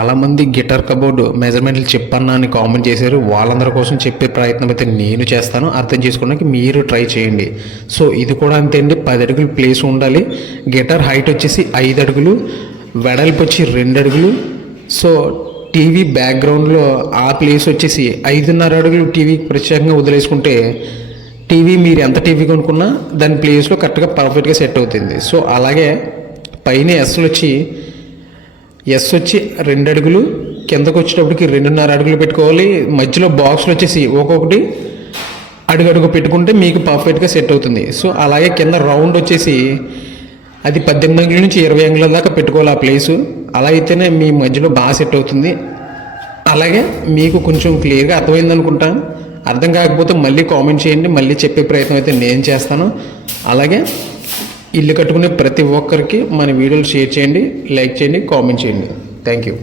చాలామంది guitar cupboard మెజర్మెంట్లు చెప్పన్నా అని కామెంట్ చేశారు. వాళ్ళందరి కోసం చెప్పే ప్రయత్నం అయితే నేను చేస్తాను. అర్థం చేసుకోవడానికి మీరు ట్రై చేయండి. సో ఇది కూడా అంతే అండి. 10 అడుగులు ప్లేస్ ఉండాలి. గిటార్ హైట్ వచ్చేసి 5 అడుగులు, వెడల్పు వచ్చి 2 అడుగులు. సో టీవీ బ్యాక్గ్రౌండ్లో ఆ ప్లేస్ వచ్చేసి 5.5 అడుగులు టీవీకి ప్రత్యేకంగా వదిలేసుకుంటే టీవీ మీరు ఎంత టీవీ కొనుక్కున్నా దాని ప్లేస్లో కరెక్ట్గా పర్ఫెక్ట్గా సెట్ అవుతుంది. సో అలాగే పైన ఎస్ వచ్చి 2 అడుగులు, కిందకు వచ్చేటప్పటికి 2.5 అడుగులు పెట్టుకోవాలి. మధ్యలో బాక్స్లు వచ్చేసి ఒక్కొక్కటి అడుగు పెట్టుకుంటే మీకు పర్ఫెక్ట్గా సెట్ అవుతుంది. సో అలాగే కింద రౌండ్ వచ్చేసి అది 18 అంగుళాల నుంచి 20 అంగుళాల దాకా పెట్టుకోవాలి ఆ ప్లేసు. అలా అయితేనే మీ మధ్యలో బాగా సెట్ అవుతుంది. అలాగే మీకు కొంచెం క్లియర్గా అర్థమైంది అనుకుంటాను. అర్థం కాకపోతే మళ్ళీ కామెంట్ చేయండి, మళ్ళీ చెప్పే ప్రయత్నం అయితే నేను చేస్తాను. అలాగే ఇల్లు కట్టుకునే ప్రతి ఒక్కరికి మన వీడియోలు షేర్ చేయండి, లైక్ చేయండి, కామెంట్ చేయండి. Thank you.